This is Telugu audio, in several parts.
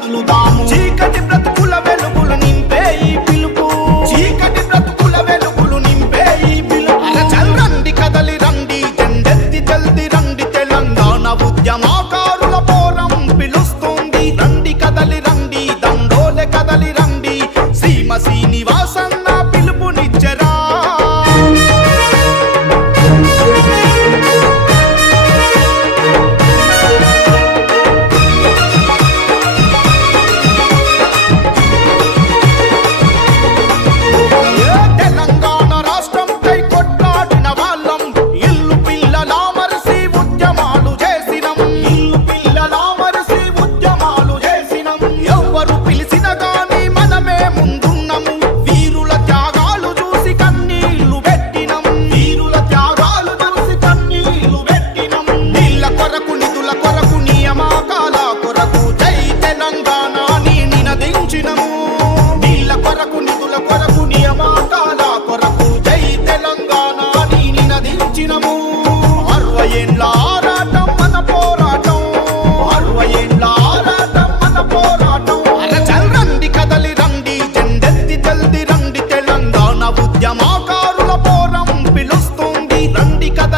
కదులుదాము. చీకటి బ్రతుకుల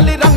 Dale, dale.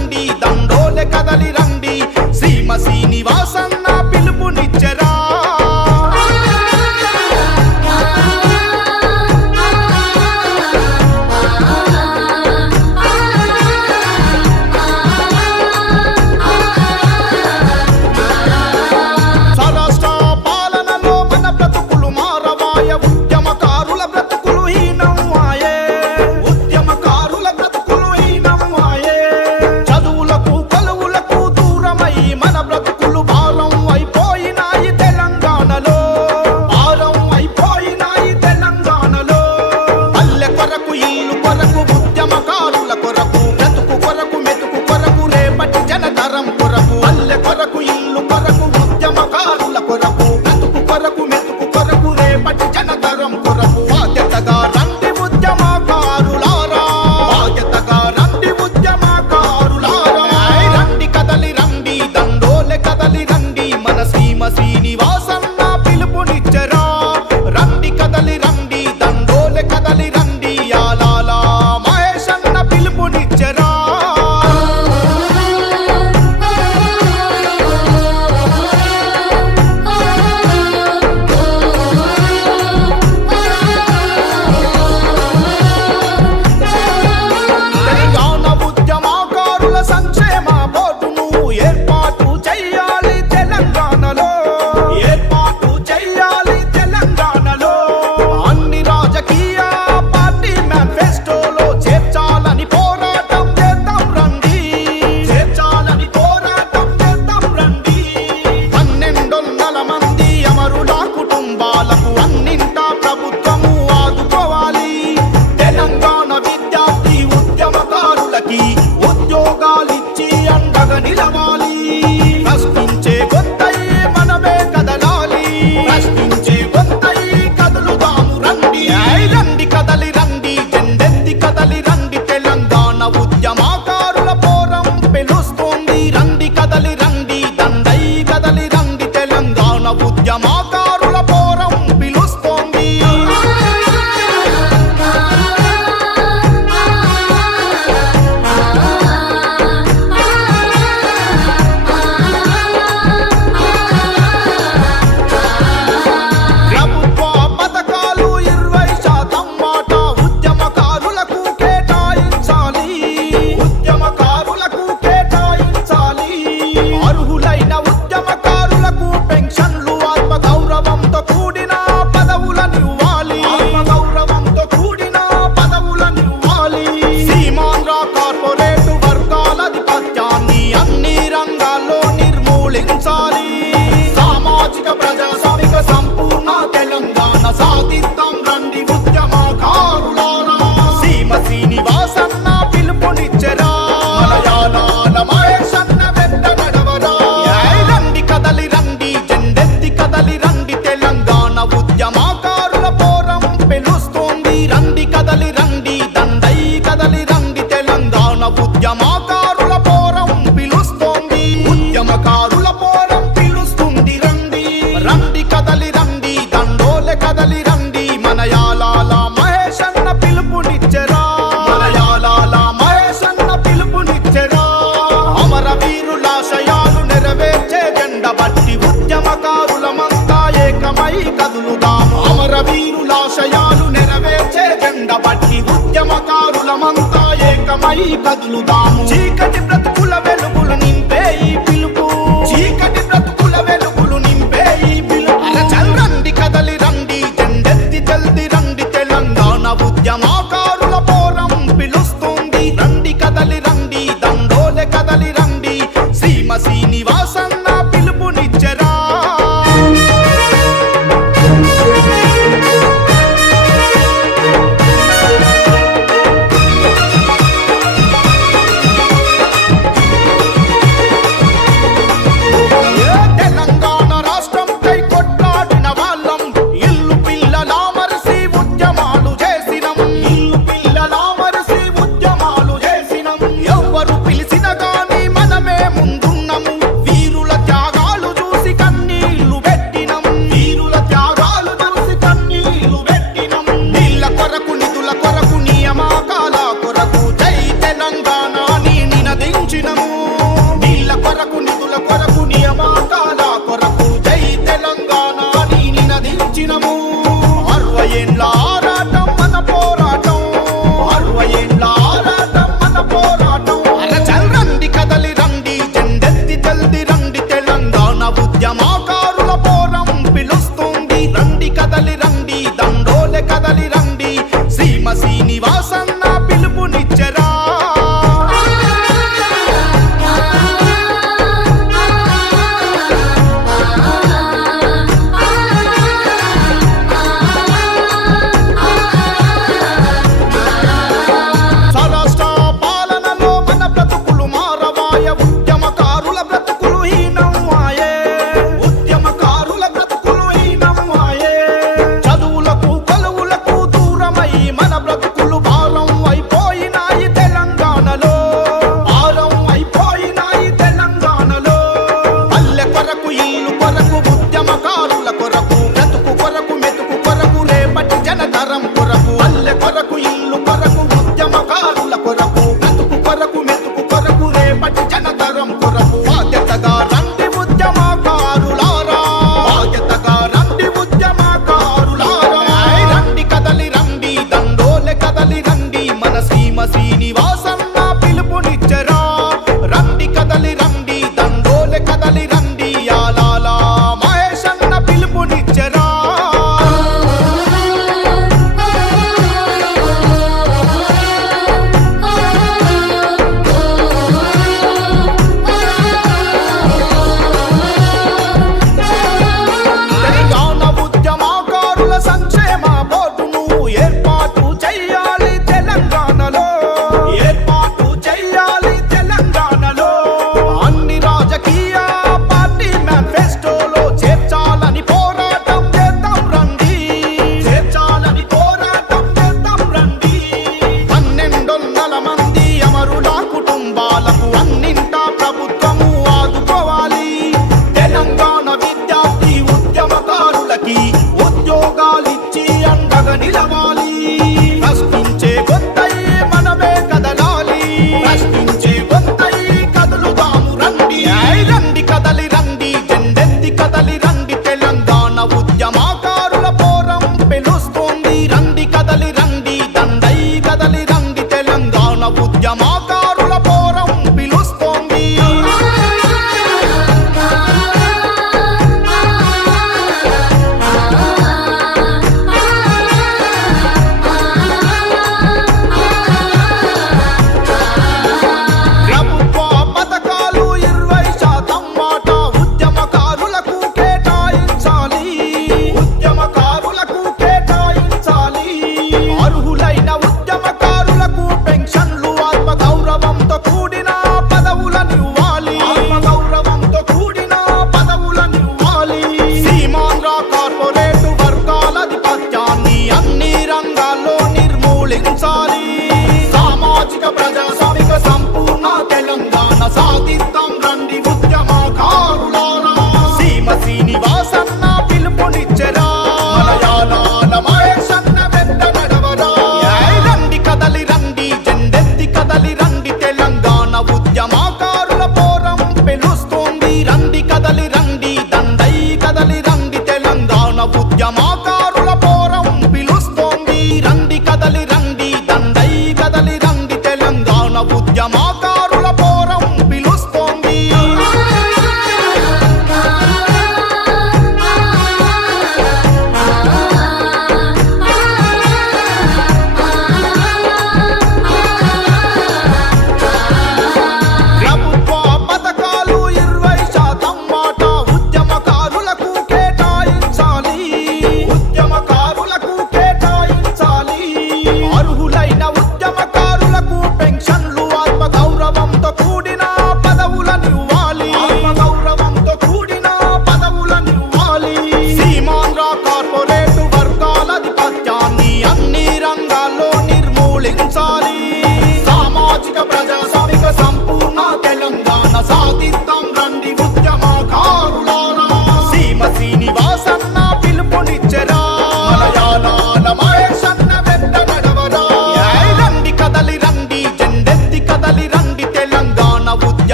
కొరకు ni la Olha లోకమంతా ఏకమై కదులుదాము చీకటి బ్రతుకుల వెలుగులు నింపే ఈ పిలుపు. చీకటి